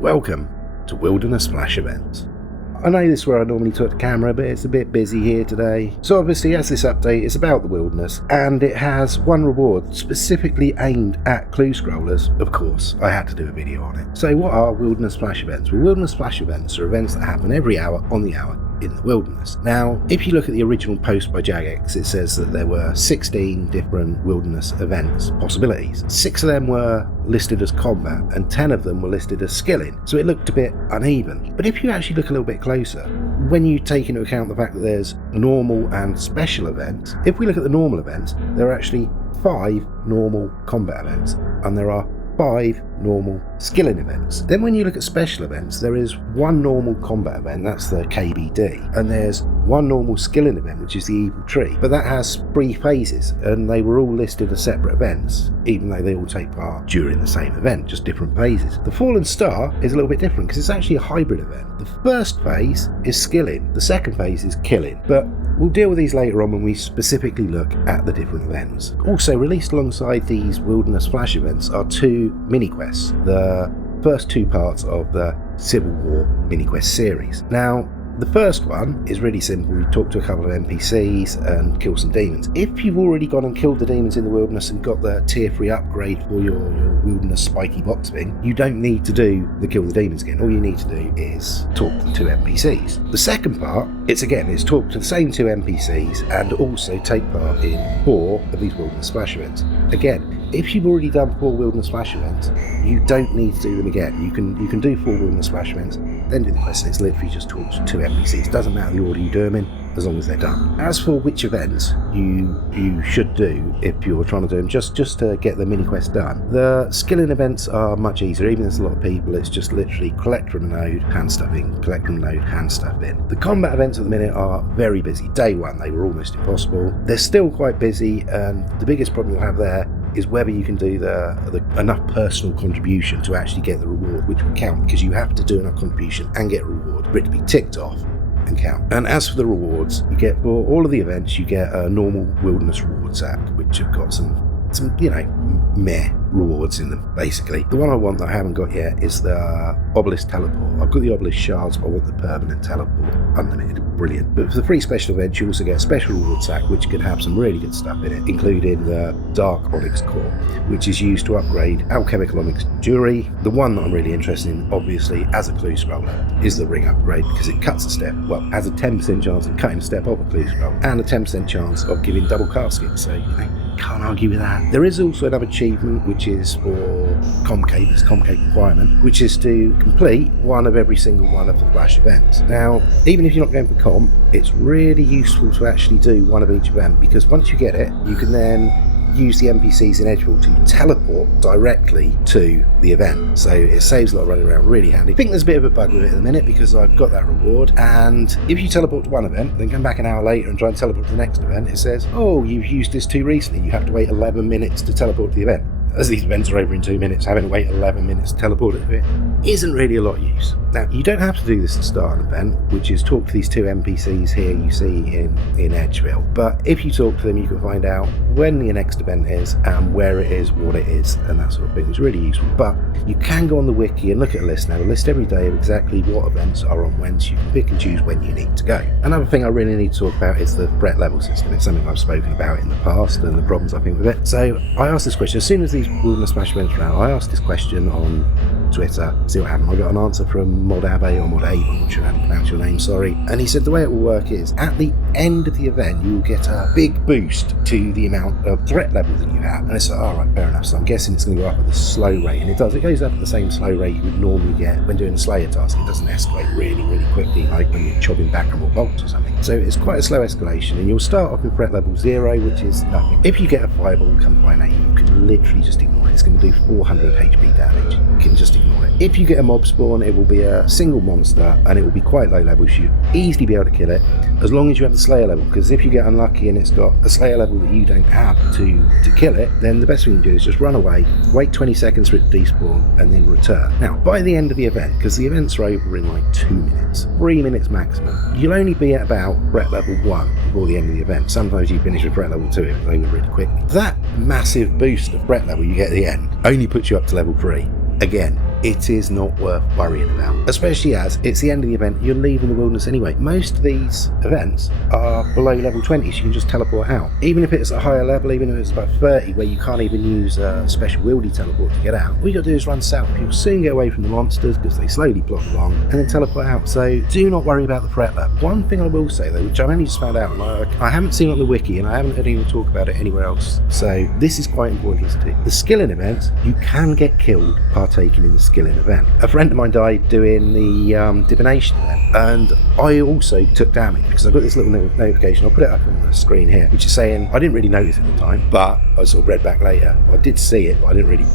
Welcome to Wilderness Flash Events. I know this is where I normally talk to camera, but it's a bit busy here today. So obviously, as this update is about the wilderness, and it has one reward specifically aimed at clue scrollers, of course, I had to do a video on it. So what are Wilderness Flash Events? Well, Wilderness Flash Events are events that happen every hour on the hour in the wilderness. Now, if you look at the original post by Jagex, it says that there were 16 different wilderness events possibilities. 6 of them were listed as combat and 10 of them were listed as skilling, so it looked a bit uneven. But if you actually look a little bit closer, when you take into account the fact that there's normal and special events, if we look at the normal events, there are actually 5 normal combat events and there are 5 normal skilling events. Then when you look at special events, there is 1 normal combat event, that's the K.B.D, and there's 1 normal skilling event, which is the Evil Tree, but that has 3 phases and they were all listed as separate events, even though they all take part during the same event, just different phases. The Fallen Star is a little bit different because it's actually a hybrid event. The first phase is skilling, the second phase is killing, but we'll deal with these later on when we specifically look at the different events. Also released alongside these Wilderness Flash events are 2 mini-quests, the first 2 parts of the Civil War mini-quest series. Now, the first one is really simple. You talk to a couple of NPCs and kill some demons. If you've already gone and killed the demons in the wilderness and got the tier 3 upgrade for your wilderness spiky box thing, you don't need to do the kill the demons again. All you need to do is talk to 2 NPCs. The second part, it's talk to the same 2 NPCs and also take part in 4 of these Wilderness Flash events. Again, if you've already done 4 Wilderness Flash events, you don't need to do them again. You can do 4 Wilderness Flash events, then do the quest, and it's literally just talk to 2 NPCs. It doesn't matter the order you do them in, as long as they're done. As for which events you should do if you're trying to do them just to get the mini quest done, the skilling events are much easier. Even if there's a lot of people, it's just literally collect from a node, hand stuff in, collect from a node, hand stuff in. The combat events at the minute are very busy. Day 1 they were almost impossible. They're still quite busy, and the biggest problem you'll have there is whether you can do the enough personal contribution to actually get the reward, which will count, because you have to do enough contribution and get a reward for it to be ticked off and count. And as for the rewards, you get for all of the events, you get a normal wilderness reward sack, which have got some meh rewards in them, basically. The one I want that I haven't got yet is the obelisk teleport. I've got the obelisk shards, but I want the permanent teleport, unlimited, brilliant. But for the 3 special events, you also get a special reward sack, which could have some really good stuff in it, including the dark onyx core, which is used to upgrade alchemical onyx jewelry. The one that I'm really interested in, obviously, as a clue scroller, is the ring upgrade, because it cuts a step, has a 10% chance of cutting a step off a clue scroll, and a 10% chance of giving double casket, so can't argue with that. There is also another achievement which is for Comcape, it's Comcape requirement, which is to complete one of every single one of the Flash events. Now, even if you're not going for comp, it's really useful to actually do one of each event, because once you get it, you can then use the NPCs in Edgeville to teleport directly to the event, so it saves a lot of running around, really handy. I think there's a bit of a bug with it at the minute because I've got that reward, and if you teleport to one event then come back an hour later and try and teleport to the next event, it says, oh, you've used this too recently, you have to wait 11 minutes to teleport to the event. As these events are over in 2 minutes, having to wait 11 minutes to teleport to it isn't really a lot of use. Now, you don't have to do this to start an event, which is talk to these 2 NPCs here you see in Edgeville. But if you talk to them, you can find out when the next event is and where it is, what it is, and that sort of thing. It's really useful. But you can go on the wiki and look at a list. Now, a list every day of exactly what events are on when, so you can pick and choose when you need to go. Another thing I really need to talk about is the threat level system. It's something I've spoken about in the past and the problems I think with it. So I asked this question as soon as these Wilderness Flash events ran. I asked this question on Twitter, see what happened. I got an answer from Mod Abe or Mod Abe, I'm not sure how to pronounce your name, sorry. And he said the way it will work is, at the end of the event, you will get a big boost to the amount of threat level that you have. And it's like, alright, fair enough. So I'm guessing it's going to go up at the slow rate. And it does. It goes up at the same slow rate you would normally get when doing a Slayer task. It doesn't escalate really, really quickly, like when you're chopping back from bolts or something. So it's quite a slow escalation, and you'll start off with threat level 0, which is nothing. If you get a fireball come flying at you, you can literally just ignore it. It's going to do 400 HP damage. You can just ignore it. If you get a mob spawn, it will be a single monster, and it will be quite low level, so you'll easily be able to kill it, as long as you have the Slayer level, because if you get unlucky and it's got a Slayer level that you don't have to kill it, then the best thing you can do is just run away, wait 20 seconds for it to despawn, and then return. Now, by the end of the event, because the events are over in like 2 minutes, 3 minutes maximum, you'll only be at about threat level 1 before the end of the event. Sometimes you finish with threat level 2 if it's over really quickly. That massive boost of threat level you get at the end only puts you up to level 3. Again, it is not worth worrying about, especially as it's the end of the event. You're leaving the wilderness anyway. Most of these events are below level 20, so you can just teleport out. Even if it's a higher level, even if it's about 30 where you can't even use a special wieldy teleport to get out, all you got to do is run south. You'll soon get away from the monsters because they slowly plod along, and then teleport out. So do not worry about the threat level. One thing I will say though, which I've only just found out, and I haven't seen on the wiki and I haven't heard anyone talk about it anywhere else, so this is quite important to listen to. The skilling events, you can get killed partaking in the skilling event. A friend of mine died doing the divination event, and I also took damage because I got this little notification. I'll put it up on the screen here, which is saying, I didn't really notice at the time, but I sort of read back later. I did see it, but I didn't really,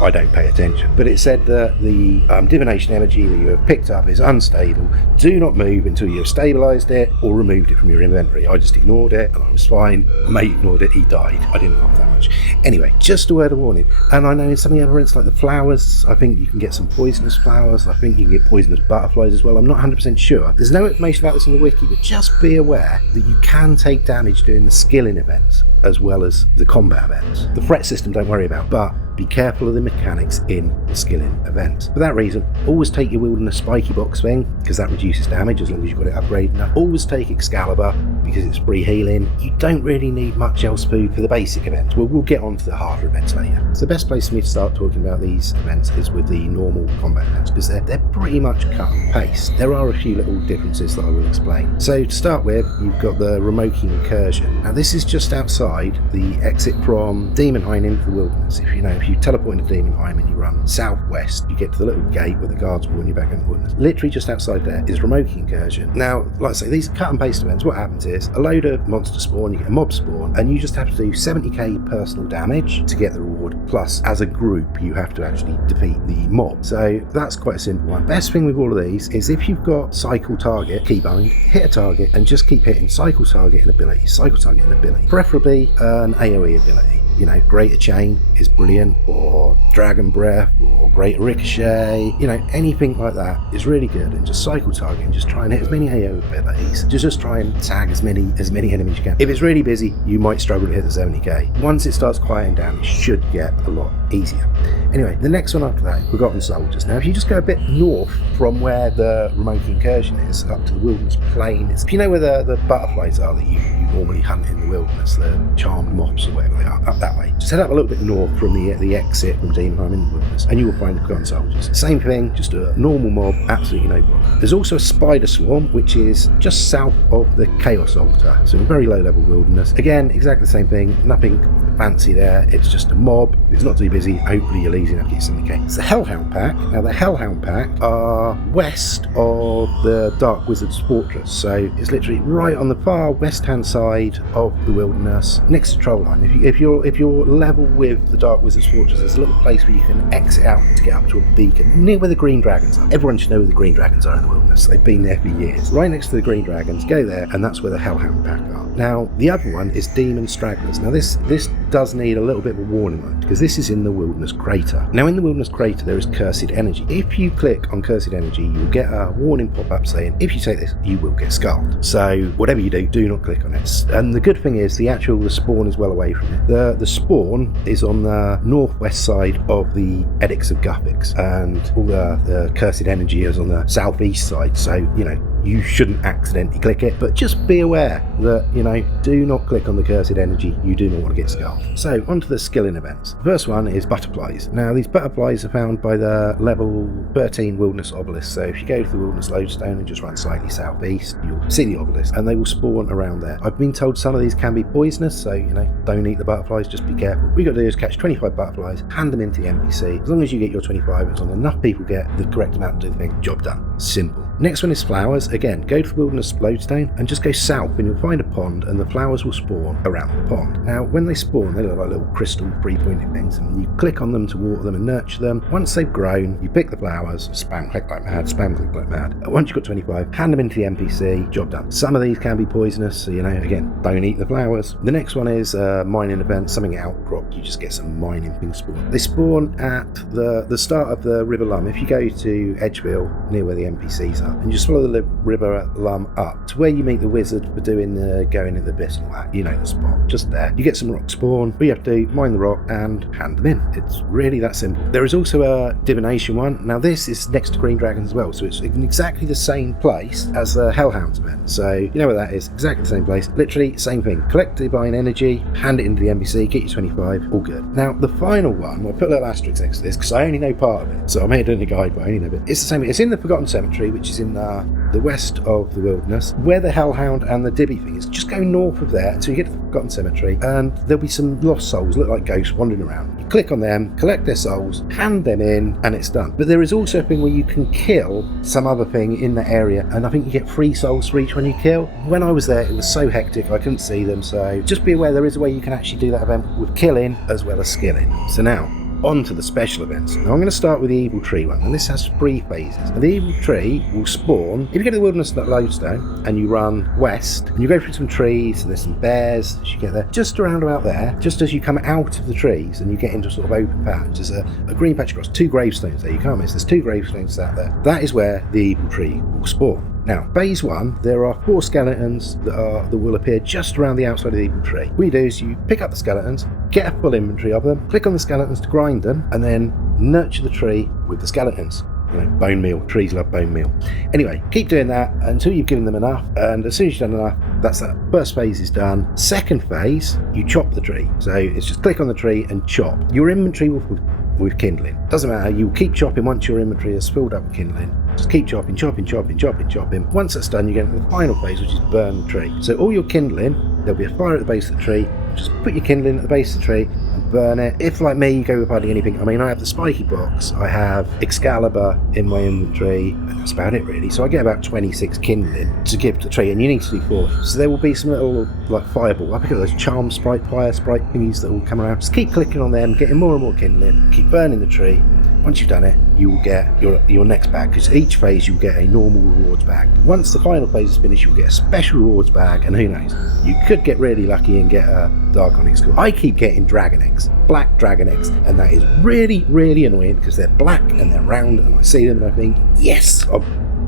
I don't pay attention. But it said that the divination energy that you have picked up is unstable. Do not move until you have stabilised it or removed it from your inventory. I just ignored it and I was fine. My mate ignored it, he died. I didn't laugh that much. Anyway, just a word of warning. And I know in some of the other events like the flowers, I think you can get some poisonous flowers. I think you can get poisonous butterflies as well. I'm not 100% sure. There's no information about this on the wiki, but just be aware that you can take damage doing the skilling events as well as the combat events. The threat system don't worry about, but be careful of the mechanics in the skilling events. For that reason, always take your wilderness spiky box thing, because that reduces damage as long as you've got it upgraded enough. Always take Excalibur, because it's free healing. You don't really need much else for the basic events. We'll get on to the harder events later. So the best place for me to start talking about these events is with the normal combat events, because they're pretty much cut and paste. There are a few little differences that I will explain. So to start with, you've got the remote incursion. Now this is just outside the exit from Demonheim into the wilderness. If you teleport into Demonheim and you run southwest, you get to the little gate where the guards will warn you back in the wilderness. Literally just outside there is remote incursion. Now, like I say, these cut and paste events, what happens is a load of monster spawn, you get a mob spawn, and you just have to do 70k personal damage to get the reward. Plus, as a group, you have to actually defeat the mob. So that's quite a simple one. Best thing with all of these is if you've got cycle target, keybind, hit a target, and just keep hitting cycle target and ability, cycle target and ability. Preferably an AoE ability. Greater Chain is brilliant, or Dragon Breath, or Greater Ricochet, anything like that is really good. And just cycle target and just try and hit as many AoE abilities. Just try and tag as many enemies you can. If it's really busy, you might struggle to hit the 70k. Once it starts quieting down, it should get a lot easier. Anyway, the next one after that, Forgotten Soldiers. Now, if you just go a bit north from where the remote incursion is, up to the wilderness plain, if you know where the butterflies are that you normally hunt in the wilderness, the charmed moths or whatever they are, up that way. Just head up a little bit north from the exit from Demonheim in the wilderness, and you will find the Forgotten Soldiers. Same thing, just a normal mob, absolutely no problem. There's also a spider swarm, which is just south of the Chaos Altar, so in a very low level wilderness. Again, exactly the same thing, nothing fancy there, it's just a mob. If it's not too busy, hopefully you're easy enough to get 70k. It's the Hellhound Pack. Now the Hellhound Pack are west of the Dark Wizard's Fortress, so it's literally right on the far west hand side of the wilderness, next to Trollheim. If you're level with the Dark Wizard's Fortress, there's a little place where you can exit out to get up to a beacon near where the Green Dragons are. Everyone should know where the Green Dragons are in the wilderness. They've been there for years. Right next to the Green Dragons, go there, and that's where the Hellhound Pack are. Now the other one is Demon Stragglers. Now this does need a little bit of a warning on it, because this is in the Wilderness Crater. Now in the Wilderness Crater there is Cursed Energy. If you click on Cursed Energy, you'll get a warning pop up saying if you take this you will get scarred. So whatever you do not click on it. And the good thing is the spawn is well away from it. The spawn is on the northwest side of the Edicts of Guthix, and all the Cursed Energy is on the southeast side, so you shouldn't accidentally click it, but just be aware that, do not click on the Cursed Energy, you do not want to get scarred. So, onto the skilling events. The first one is butterflies. Now, these butterflies are found by the level 13 Wilderness Obelisk, so if you go to the Wilderness Lodestone and just run slightly southeast, you'll see the obelisk, and they will spawn around there. I've been told some of these can be poisonous, so, don't eat the butterflies, just be careful. What you got to do is catch 25 butterflies, hand them into the NPC. As long as you get your 25, as long as enough people get the correct amount to do the thing, job done. Simple. Next one is flowers. Again, go to the Wilderness Lodestone and just go south and you'll find a pond, and the flowers will spawn around the pond. Now, when they spawn, they look like little crystal 3-pointed things, and you click on them to water them and nurture them. Once they've grown, you pick the flowers, spam click like mad, spam click like mad. Once you've got 25, hand them into the NPC, job done. Some of these can be poisonous, so again, don't eat the flowers. The next one is mining event, something outcrop. You just get some mining things spawn. They spawn at the start of the River Lum. If you go to Edgeville, near where the NPCs are, and just follow the River Lum up to where you meet the wizard for doing the going in the abyss and all that. You know the spot. Just there. You get some rock spawn. All you have to do, mine the rock and hand them in. It's really that simple. There is also a divination one. Now this is next to Green Dragons as well, so it's in exactly the same place as the Hellhounds event. So you know where that is. Exactly the same place. Literally same thing. Collect divine energy, hand it into the NPC, get you 25, all good. Now the final one, I'll put a little asterisk next to this because I only know part of it. So I made it in the guide, but I only know it. It's the same. It's in the Forgotten Cemetery, which is in the west of the wilderness, where the Hellhound and the Dibby thing is. Just go north of there until you get to the Forgotten Cemetery, and there'll be some lost souls, look like ghosts, wandering around. You click on them, collect their souls, hand them in, and it's done. But there is also a thing where you can kill some other thing in that area, and I think you get 3 souls for each one you kill. When I was there, it was so hectic, I couldn't see them, so just be aware there is a way you can actually do that event with killing as well as skilling. So now, on to the special events. Now I'm going to start with the Evil Tree one, and this has 3 phases. And the Evil Tree will spawn if you get to the Wilderness Lodestone and you run west and you go through some trees and there's some bears as you get there. Just around about there, just as you come out of the trees and you get into sort of open patch, there's a green patch across, 2 gravestones there, you can't miss. There's 2 gravestones out there. That is where the Evil Tree will spawn. Now, phase 1, there are 4 skeletons that will appear just around the outside of the Evil Tree. What you do is you pick up the skeletons, get a full inventory of them, click on the skeletons to grind them, and then nurture the tree with the skeletons. You know, bone meal. Trees love bone meal. Anyway, keep doing that until you've given them enough, and as soon as you've done enough, that's that. First phase is done. Second phase, you chop the tree. So it's just click on the tree and chop. Your inventory with kindling. Doesn't matter, you'll keep chopping once your inventory is filled up with kindling. Just keep chopping. Once that's done, you get into the final phase, which is burn the tree. So all your kindling, there'll be a fire at the base of the tree. Just put your kindling at the base of the tree and burn it. If, like me, you go with hardly anything, I mean, I have the spiky box, I have Excalibur in my inventory, and that's about it really. So I get about 26 kindling to give to the tree, and you need to do 4. So there will be some little, like, fireball. I pick up those charm sprite, fire sprite thingies that will come around. Just keep clicking on them, getting more and more kindling, keep burning the tree. Once you've done it, you will get your next bag, because each phase you'll get a normal rewards bag. Once the final phase is finished, you'll get a special rewards bag, and who knows, you could get really lucky and get a Dark Onyx core. I keep getting dragon eggs, black dragon eggs, and that is really, really annoying because they're black and they're round, and I see them and I think, yes, I've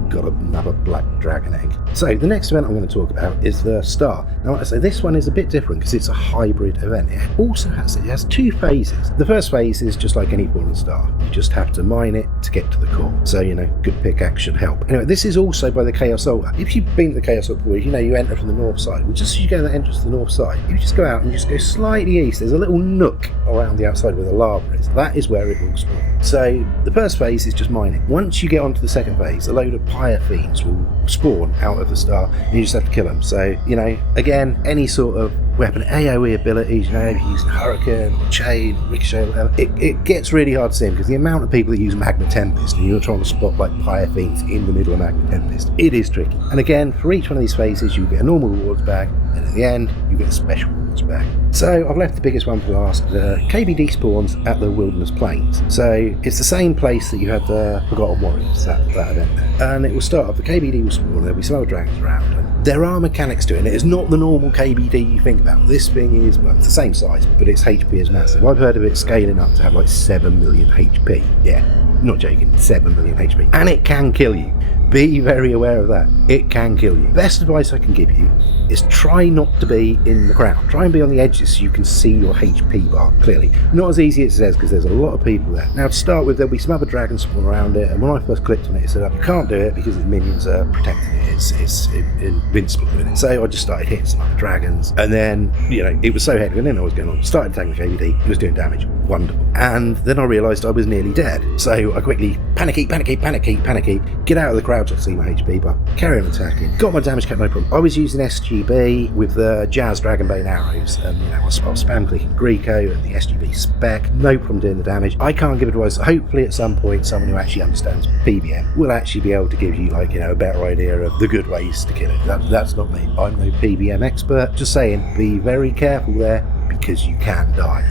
got another black dragon egg. So the next event I'm going to talk about is the Star. Now, like I say, this one is a bit different because it's a hybrid event. It also has 2 phases. The first phase is just like any fallen star. You just have to mine it to get to the core. So, you know, good pickaxe should help. Anyway, this is also by the Chaos Altar. If you've been to the Chaos Altar before, you know you enter from the north side. Well, just as you go to the entrance to the north side, you just go out and just go slightly east. There's a little nook around the outside where the lava is. That is where it will spawn. So the first phase is just mining. Once you get onto the second phase, a load of pyre fiends will spawn out of the star, and you just have to kill them. So, you know, again, any sort of weapon, AoE abilities, you know, if you use Hurricane or Chain or Ricochet or whatever, it gets really hard to see them because the amount of people that use Magma Tempest and you're trying to spot like pyre fiends in the middle of Magma Tempest, it is tricky. And again, for each one of these phases, you get a normal rewards bag, and at the end, you get a special rewards bag. So I've left the biggest one for last. The K.B.D spawns at the Wilderness Plains. So it's the same place that you had the Forgotten Warriors, that event there. And it will start off, the K.B.D will spawn, there'll be some other dragons around, and there are mechanics to it. It's not the normal K.B.D you think about. This thing is, well, it's the same size, but its HP is massive. I've heard of it scaling up to have like 7 million HP. Yeah, not joking, 7 million HP. And it can kill you. Be very aware of that. It can kill you. Best advice I can give you is try not to be in the crowd. Try and be on the edges so you can see your HP bar clearly. Not as easy as it says because there's a lot of people there. Now to start with, there'll be some other dragons spawn around it, and when I first clicked on it, it said you can't do it because the minions are protecting it. It's invincible with it. So I just started hitting some other dragons, and then, you know, it was so hectic, and then I was going on. Started attacking the K.B.D, it was doing damage. Wonderful. And then I realised I was nearly dead. So I quickly panicky, get out of the crowd to see my HP bar, carry on attacking, got my damage cap, no problem. I was using SGB with the Jazz Dragonbane arrows, and you know, I was spam clicking Greco and the SGB spec, no problem doing the damage. I can't give advice. Hopefully at some point someone who actually understands PBM will actually be able to give you, like, you know, a better idea of the good ways to kill it. That's not me. I'm no PBM expert. Just saying, be very careful there because you can die.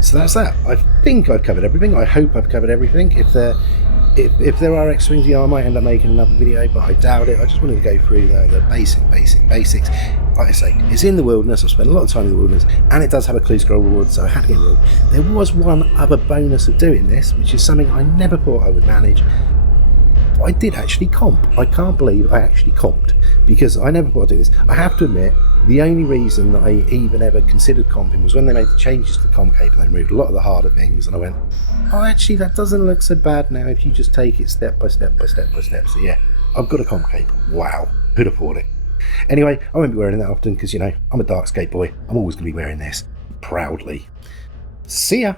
So that's that. I think I've covered everything. I hope I've covered everything. If there are X-Wings, I might end up making another video, but I doubt it. I just wanted to go through the basics. Like I say, it's in the wilderness. I've spent a lot of time in the wilderness, and it does have a clue scroll reward, so I had to get involved. There was one other bonus of doing this, which is something I never thought I would manage. But I did actually comp. I can't believe I actually comped, because I never thought I'd do this. I have to admit, the only reason that I even ever considered comping was when they made the changes to the comp cape and they removed a lot of the harder things, and I went, oh, actually that doesn't look so bad now if you just take it step by step by step by step. So yeah, I've got a comp cape. Wow, who'd have thought it? Anyway, I won't be wearing it that often because, you know, I'm a Darkscape boy. I'm always going to be wearing this proudly. See ya!